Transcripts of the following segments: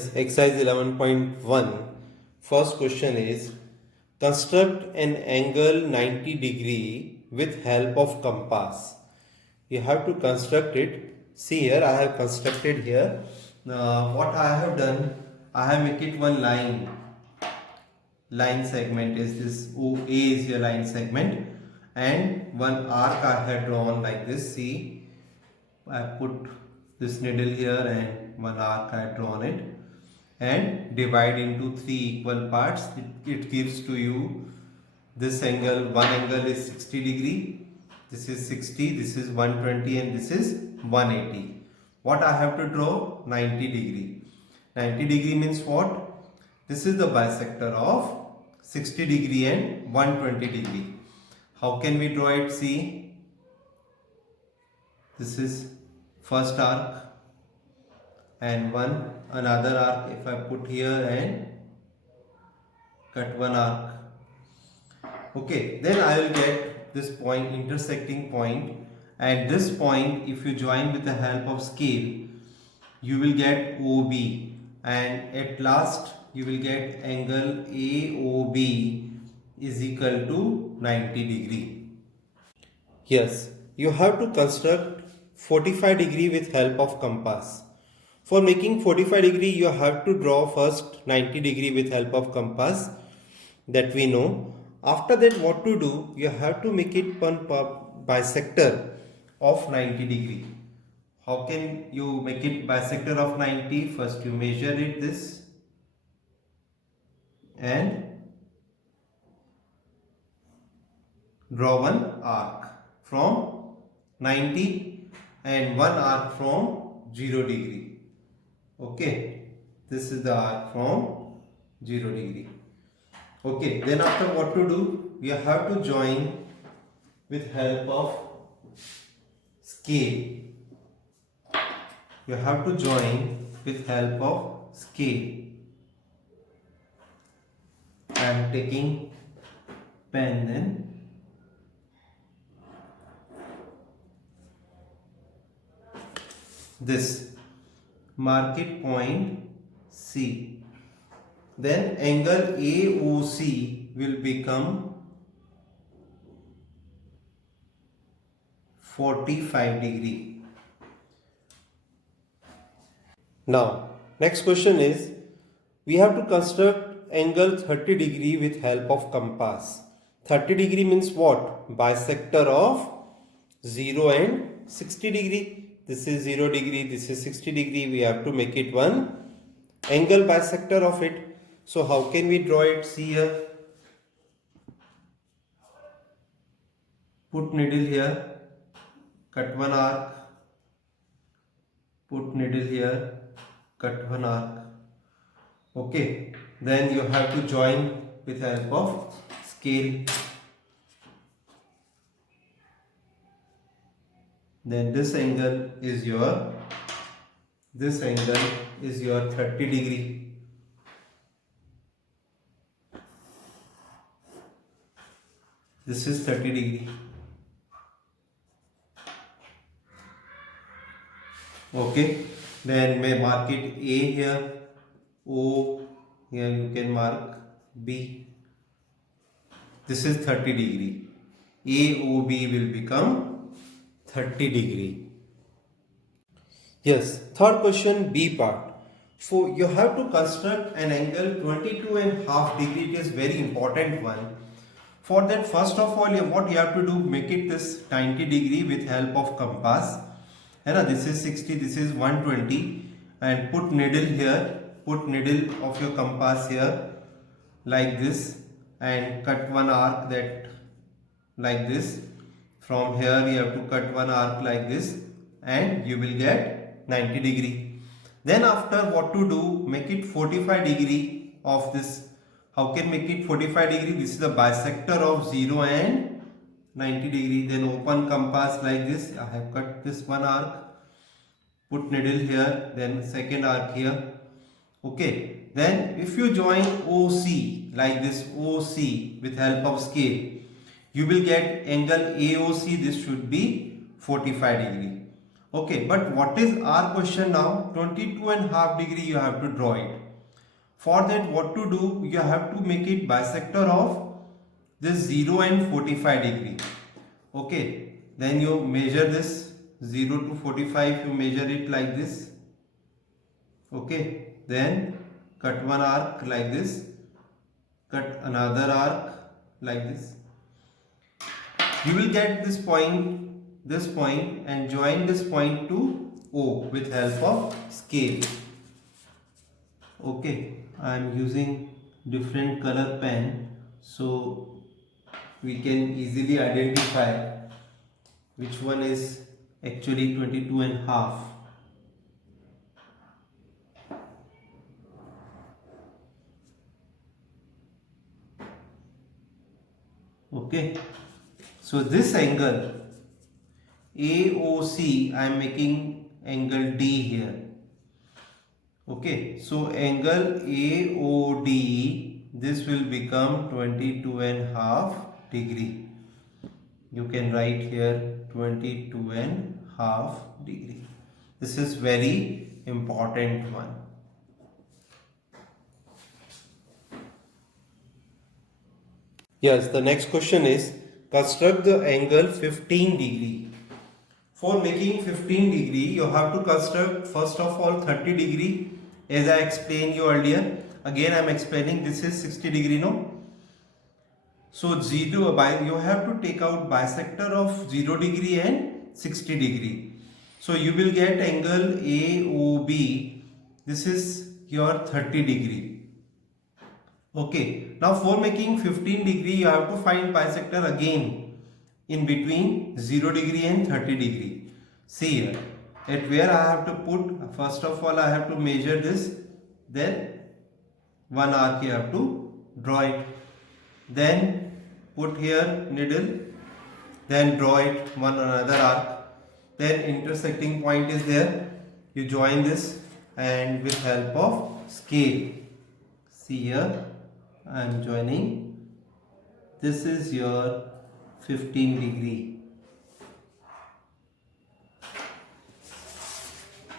Exercise 11.1. First question is construct an angle 90 degree with help of compass. You have to construct it. See here, I have constructed here. What I have done, I have make it one line. Line segment is this. OA is your line segment, and one arc I have drawn like this. See, I put this needle here and one arc I have drawn it, and divide into three equal parts. It gives to you this angle. One angle is 60 degree, this is 60, this is 120, and this is 180. What I have to draw? 90 degree. 90 degree means what? This is the bisector of 60 degree and 120 degree. How can we draw it? See, this is first arc and another arc. If I put here and cut one arc, okay, then I will get this point, intersecting point, and this point if you join with the help of scale, you will get OB, and at last you will get angle AOB is equal to 90 degree. Yes, you have to construct 45 degree with help of compass. For making 45 degree, you have to draw first 90 degree with help of compass, that we know. After that, what to do? You have to make it one bisector of 90 degree. How can you make it bisector of 90? First you measure it this and draw one arc from 90 and one arc from 0 degree. Okay, this is the arc from 0 degree. Okay, then after what to do? We have to join with help of scale. You have to join with help of scale. I am taking pen and this, mark it point C. Then angle AOC will become 45 degree. Now, next question is, we have to construct angle 30 degree with help of compass. 30 degree means what? Bisector of 0 and 60 degree. This is 0 degree, this is 60 degree. We have to make it one angle bisector of it. So how can we draw it? See here. Put needle here, cut one arc, put needle here, cut one arc. Okay, then you have to join with help of scale. Then this angle is your 30 degree. This is 30 degree. Okay, then may mark it A here, O here, you can mark B. This is 30 degree. AOB will become 30 degree. Yes, third question, B part. So you have to construct an angle 22.5 degree. It is very important one. For that, first of all, what you have to do, make it this 90 degree with help of compass. This is 60, this is 120, and put needle here, put needle of your compass here like this, and cut one arc that like this. From here you have to cut one arc like this, and you will get 90 degree. Then after what to do, make it 45 degree of this. How can make it 45 degree? This is the bisector of 0 and 90 degree. Then open compass like this. I have cut this one arc, put needle here, then second arc here. Okay, then if you join OC like this, OC with help of scale, you will get angle AOC. This should be 45 degree. Okay, but what is our question now? 22.5 degree you have to draw it. For that, what to do? You have to make it bisector of this 0 and 45 degree. Okay, then you measure this 0 to 45, you measure it like this. Okay, then cut one arc like this, cut another arc like this. You will get this point and join this point to O with help of scale. Okay, I am using different color pen so we can easily identify which one is actually 22.5. Okay, so this angle AOC, I am making angle D here. Okay, so angle AOD, this will become 22.5 degree. You can write here 22.5 degree. This is very important one. Yes, the next question is construct the angle 15 degree. For making 15 degree, you have to construct first of all 30 degree as I explained you earlier. Again I am explaining, this is 60 degree, no? So 0 by you have to take out bisector of 0 degree and 60 degree. So you will get angle AOB. This is your 30 degree. Okay, now for making 15 degree, you have to find bisector again in between 0 degree and 30 degree. See here, at where I have to put, first of all I have to measure this, then one arc you have to draw it, then put here needle, then draw it one another arc, then intersecting point is there, you join this and with help of scale, see here I am joining, this is your 15 degree,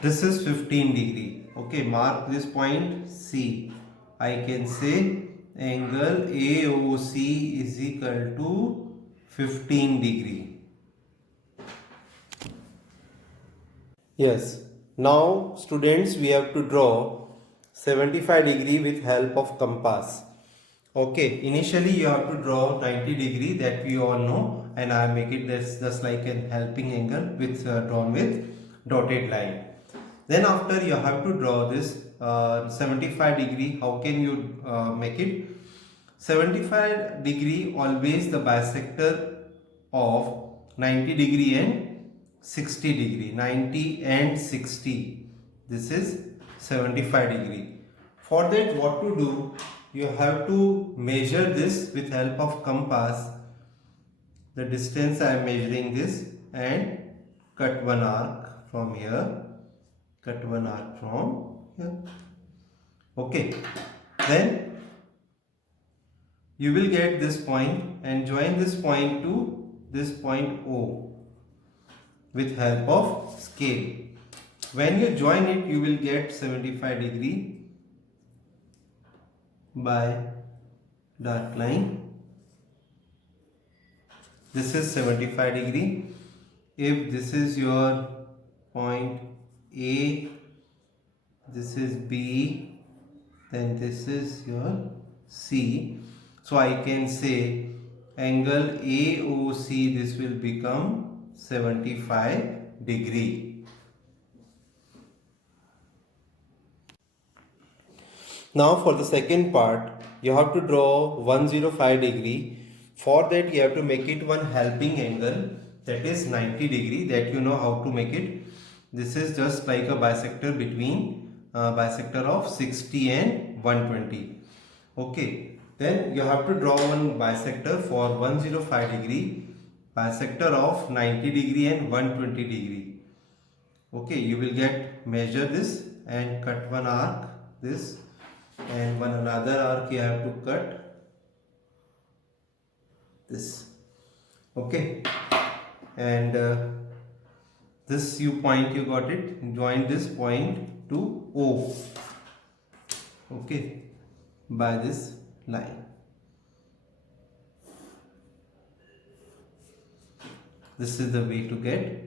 this is 15 degree. Okay, mark this point C. I can say angle AOC is equal to 15 degree. Yes, now students we have to draw 75 degree with help of compass. Okay, initially you have to draw 90 degree, that we all know, and I make it this just like an helping angle with drawn with dotted line. Then after you have to draw this 75 degree. How can you make it? 75 degree always the bisector of 90 degree and 60 degree. 90 and 60. This is 75 degree. For that what to do? You have to measure this with help of compass. The distance I am measuring this and cut one arc from here. Cut one arc from here. Okay. Then you will get this point and join this point to this point O with help of scale. When you join it, you will get 75 degree by dark line. This is 75 degree. If this is your point A, this is B, then this is your C. So I can say angle AOC, this will become 75 degree. Now for the second part, you have to draw 105 degree. For that you have to make it one helping angle, that is 90 degree, that you know how to make it. This is just like a bisector between bisector of 60 and 120. Okay, then you have to draw one bisector for 105 degree, bisector of 90 degree and 120 degree. Okay, you will get measure this and cut one arc, this, and one another arc you have to cut this. Okay, and this you point, you got it, join this point to O, okay, by this line. This is the way to get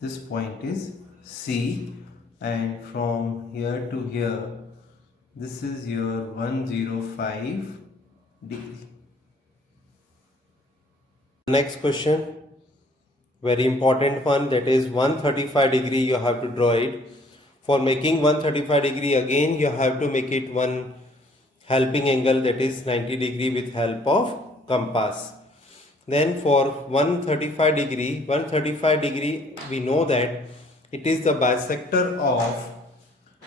this point is C, and from here to here this is your 105 degree. Next question, very important one, that is 135 degree. You have to draw it. For making 135 degree, again you have to make it one helping angle, that is 90 degree with help of compass. Then for 135 degree we know that it is the bisector of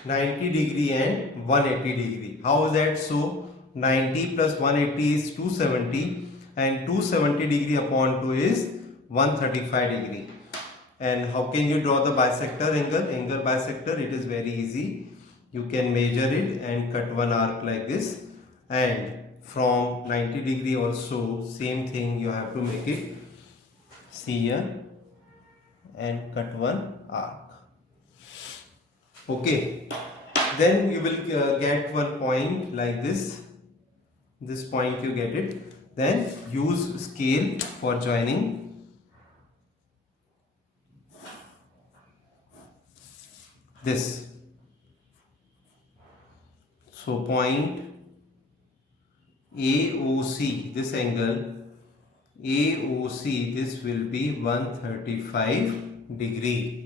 90 degree and 180 degree. How is that so? 90 plus 180 is 270, and 270 degree upon 2 is 135 degree. And how can you draw the bisector angle bisector? It is very easy. You can measure it and cut one arc like this, and from 90 degree also same thing, you have to make it see here and cut one arc. Okay, then you will get one point like this point, you get it. Then use scale for joining. This, so point AOC, this angle AOC, this will be 135 degree.